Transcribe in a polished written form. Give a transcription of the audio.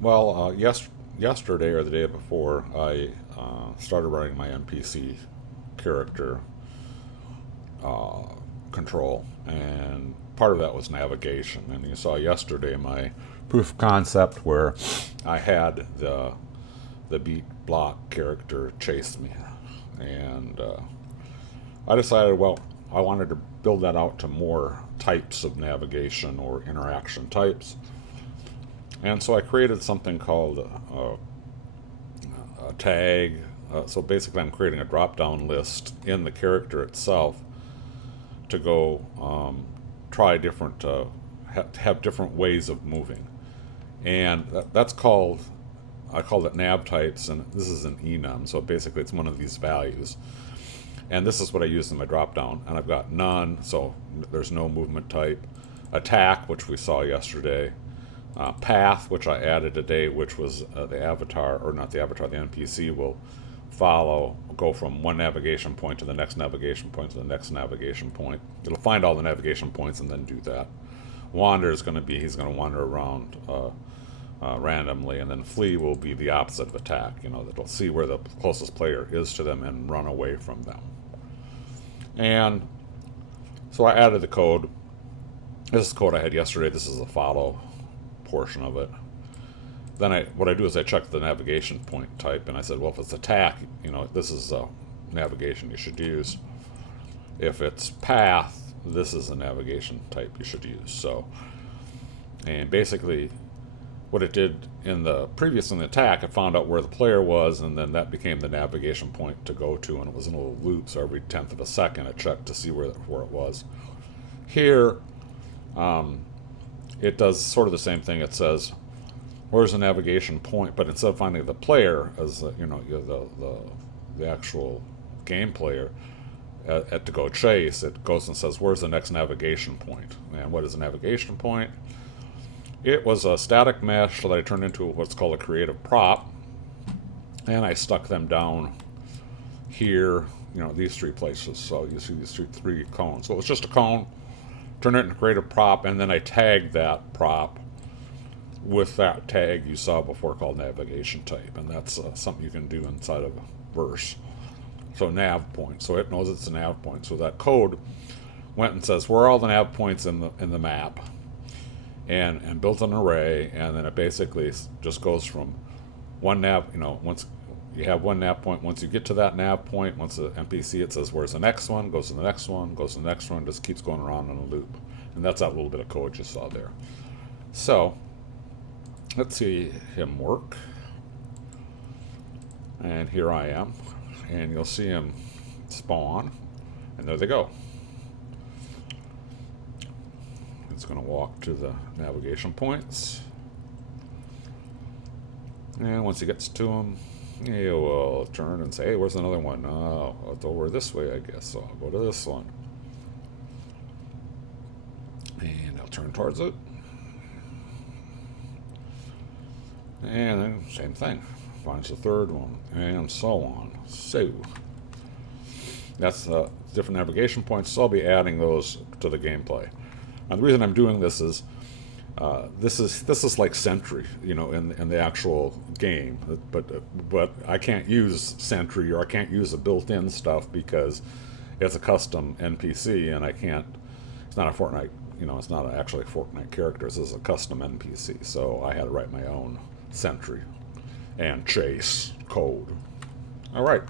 Well, yesterday or the day before, I started running my NPC character uh, control, and part of that was navigation. And you saw yesterday my proof of concept where I had the beat block character chase me, and I decided, well, I wanted to build that out to more types of navigation or interaction types. And so I created something called a tag. So basically, I'm creating a drop down list in the character itself to go try different, have different ways of moving. And that's called, I call it nav types, and this is an enum. So basically, it's one of these values. And this is what I use in my drop down. And I've got none, so there's no movement type. Attack, which we saw yesterday. Path, which I added today, which was the avatar, or not the avatar, the NPC will go from one navigation point to the next navigation point to the next navigation point. It'll find all the navigation points and then do that. Wander is going to be, he's going to wander around randomly, and then flee will be the opposite of attack. That'll see where the closest player is to them and run away from them. And so I added the code. This is the code I had yesterday. This is the follow portion of it. Then what I do is I check the navigation point type, and I said, well, if it's attack, this is a navigation you should use. If it's path, this is a navigation type you should use. So, and basically, what it did in the attack, it found out where the player was, and then that became the navigation point to go to, and it was in a little loop. So every tenth of a second, it checked to see where it was. Here, it does sort of the same thing. It says, where's the navigation point? But instead of finding the player as the actual game player to go chase, it goes and says, where's the next navigation point? And what is a navigation point? It was a static mesh that I turned into what's called a creative prop, and I stuck them down here, these three places. So you see these three cones. So it was just a cone, turned it into a creative prop, and then I tagged that prop with that tag you saw before called navigation type, and that's something you can do inside of a verse. So nav point, so it knows it's a nav point. So that code went and says where are all the nav points in the map, and built an array, and then it basically just goes from one nav. Once you have one nav point, once you get to that nav point, once the NPC, it says where's the next one, goes to the next one, goes to the next one, just keeps going around in a loop. And that's that little bit of code you saw there. So let's see him work. And here I am. And you'll see him spawn. And there they go. It's going to walk to the navigation points. And once he gets to them, he will turn and say, hey, where's another one? Oh, it's over this way, I guess. So I'll go to this one. And I'll turn towards it. And then same thing. Finds the third one. And so on. So that's different navigation points. So I'll be adding those to the gameplay. And the reason I'm doing this is this is like Sentry, in the actual game. But I can't use Sentry, or I can't use the built-in stuff because it's a custom NPC, and I can't. It's not a Fortnite. It's not actually a Fortnite character. This is a custom NPC, so I had to write my own Sentry and Chase code. All right.